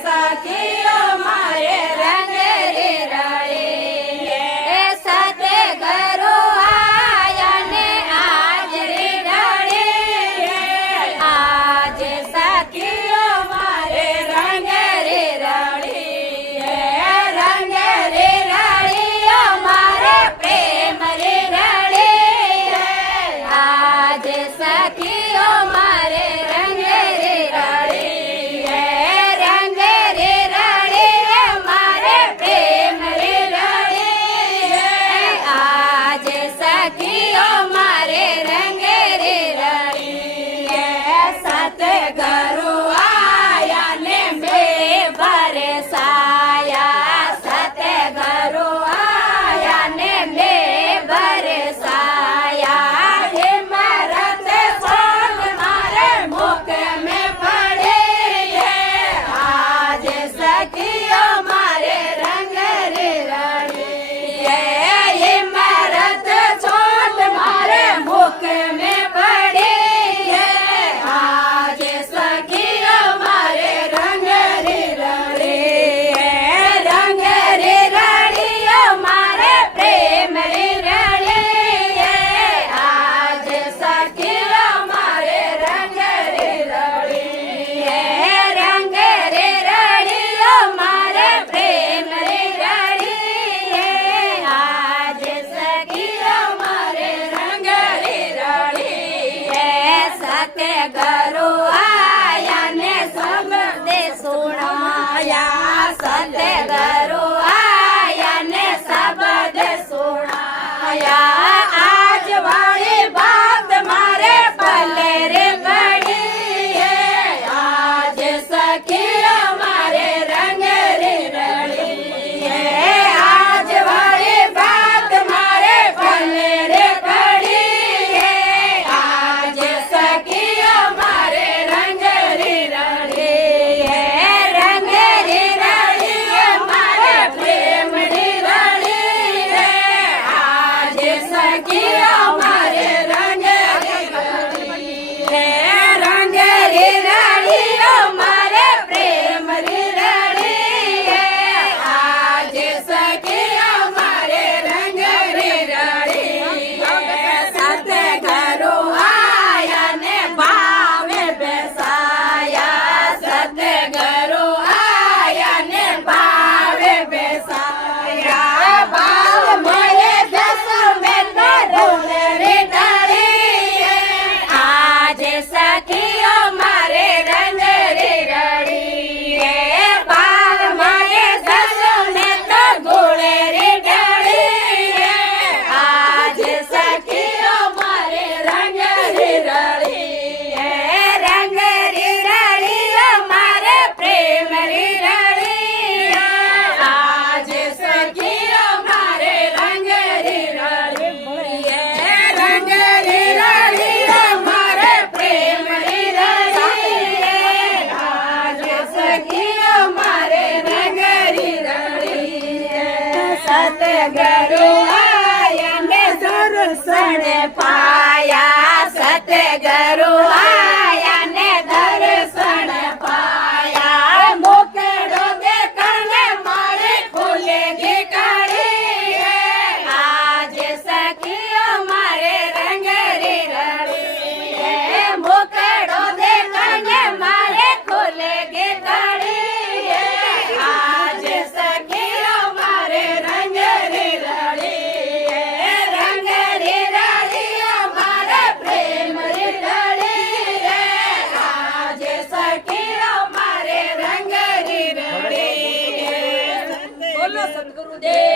સખીઓ મારે રંગ રે રળે એ સાથે ઘરો આયા ને આજ રે રળે આજ સખીઓ મારે રંગ રે રળે રંગ રે રળીઓ મારે પ્રેમ રે રળે આજ સખીઓ મારે રંગ રે રળે રંગ રે રળે મારે પ્રેમ રે રળે આજ સખીઓ મારે રંગ રે રળે સાથે ઘરો આયા ને બે બરસાયા સાથે ઘરો આયા ને બે બરસાયા હે મારા તે સોન મારે મુખ में पड़े आज सखियो मारे रंग रे रड़े ये मरद छोट मारे मुख में पड़े आज सखियो मारे रंग रे रड़े रंग रे रड़ियो मारे प्रेम रे रड़े आज सखियो मारे रंग रे रड़े रंग रे रड़ियो मारे प्रेम रे रड़े आज सखियो मारे रंग रे रड़े सत्य घरो आया ने सब दे सुनाया सत्य घरो आया ने सब दे सुनाया आज वाली बात मारे पले रे पड़ी आज सखियो मारे रंग रे रड़ी आज वाली बात मारे पले रे पड़ी आज सखियो मारे रंग रे रड़ी रंग रे रड़ी मारे प्रेम रे रड़ी आज सखियो मारे रंग रे रड़ी रंग रे रड़ी मारे प्रेम रे रड़ी आज सखियो मारे रंग रे रड़ी सत घरो आया ने भावे बेसाया सत घरो आया ने भावे बेसाया भाव मोरे दस में तो रोले रे डरे आज सखियो मारे रंग रे रड़ी भाव मोरे दस में तो गोले रे डरे आज सखियो मारे रंग रे रड़ी रंग रे रड़ी मारे प्रेम रे रड़ी आज सखियो मारे रंग रे रड़ी रंग रे रड़ी मारे प्रेम रे रड़ी आज सखियो मारे रंग रे रड़ी सत घरो आया ने दर्शन पाया सत घरो आया ने दर्शन पाया मोकड़ो देखण मारे खुलेगी कड़ी आज सखियो मारे रंग रे रड़ी मोकड़ो देखण मारे खुलेगी कड़ी आज सखियो मारे रंग रे रड़ी रंग रे रड़ी मारे प्रेम रे रड़ी आज सखियो मारे रंग रे रड़ी बोलो सतगुरुदेव